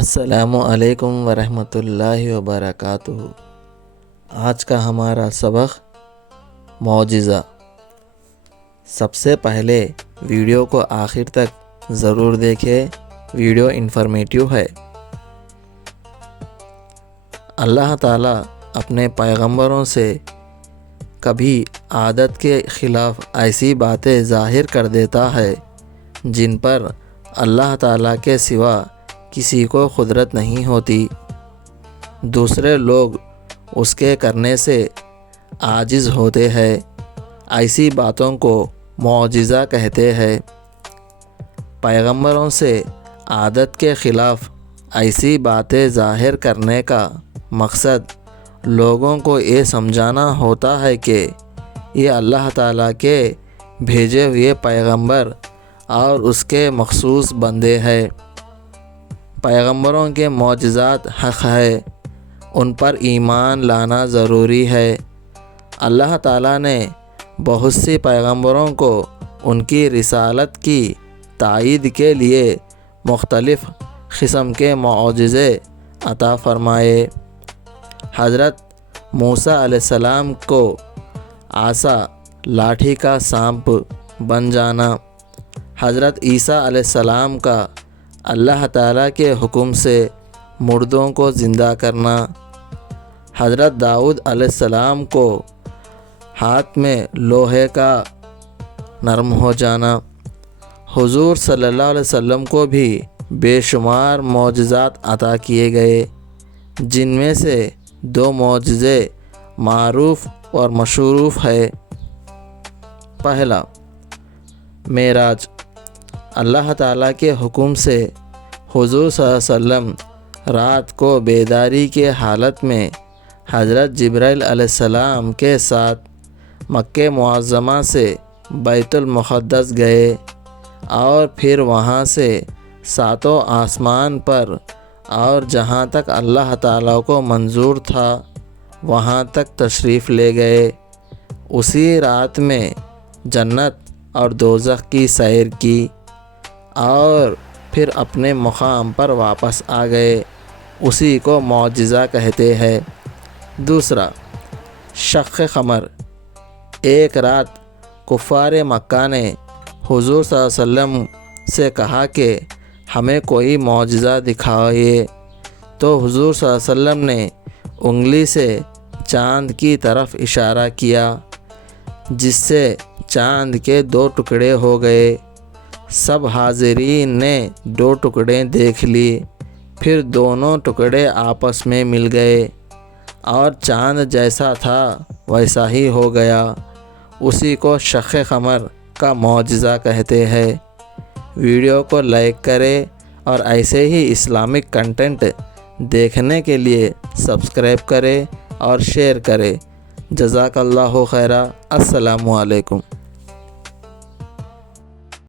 السلام علیکم ورحمۃ اللہ وبرکاتہ۔ آج کا ہمارا سبق معجزہ۔ سب سے پہلے ویڈیو کو آخر تک ضرور دیکھیں، ویڈیو انفارمیٹیو ہے۔ اللہ تعالیٰ اپنے پیغمبروں سے کبھی عادت کے خلاف ایسی باتیں ظاہر کر دیتا ہے جن پر اللہ تعالیٰ کے سوا کسی کو قدرت نہیں ہوتی۔ دوسرے لوگ اس کے کرنے سے عاجز ہوتے ہیں۔ ایسی باتوں کو معجزہ کہتے ہیں۔ پیغمبروں سے عادت کے خلاف ایسی باتیں ظاہر کرنے کا مقصد لوگوں کو یہ سمجھانا ہوتا ہے کہ یہ اللہ تعالیٰ کے بھیجے ہوئے پیغمبر اور اس کے مخصوص بندے ہیں۔ پیغمبروں کے معجزات حق ہے، ان پر ایمان لانا ضروری ہے۔ اللہ تعالیٰ نے بہت سی پیغمبروں کو ان کی رسالت کی تائید کے لیے مختلف قسم کے معجزے عطا فرمائے۔ حضرت موسیٰ علیہ السلام کو عصا لاٹھی کا سانپ بن جانا، حضرت عیسیٰ علیہ السلام کا اللہ تعالیٰ کے حکم سے مردوں کو زندہ کرنا، حضرت داؤد علیہ السلام کو ہاتھ میں لوہے کا نرم ہو جانا، حضور صلی اللہ علیہ وسلم کو بھی بے شمار معجزات عطا کیے گئے، جن میں سے 2 معجزے معروف اور مشہور ہے۔ پہلا، معراج۔ اللہ تعالیٰ کے حکم سے حضور صلی اللہ علیہ وسلم رات کو بیداری کے حالت میں حضرت جبرائیل علیہ السلام کے ساتھ مکہ معظمہ سے بیت المقدس گئے اور پھر وہاں سے 7 آسمان پر اور جہاں تک اللہ تعالیٰ کو منظور تھا وہاں تک تشریف لے گئے۔ اسی رات میں جنت اور دوزخ کی سیر کی اور پھر اپنے مقام پر واپس آ گئے، اسی کو معجزہ کہتے ہیں۔ دوسرا، شق قمر۔ ایک رات کفار مکہ نے حضور صلی اللہ علیہ وسلم سے کہا کہ ہمیں کوئی معجزہ دکھائیے، تو حضور صلی اللہ علیہ وسلم نے انگلی سے چاند کی طرف اشارہ کیا، جس سے چاند کے 2 ٹکڑے ہو گئے۔ سب حاضرین نے 2 ٹکڑے دیکھ لی، پھر دونوں ٹکڑے آپس میں مل گئے اور چاند جیسا تھا ویسا ہی ہو گیا۔ اسی کو شق قمر کا معجزہ کہتے ہیں۔ ویڈیو کو لائک کریں اور ایسے ہی اسلامک کنٹینٹ دیکھنے کے لیے سبسکرائب کریں اور شیئر کریں۔ جزاک اللہ خیرا۔ السلام علیکم۔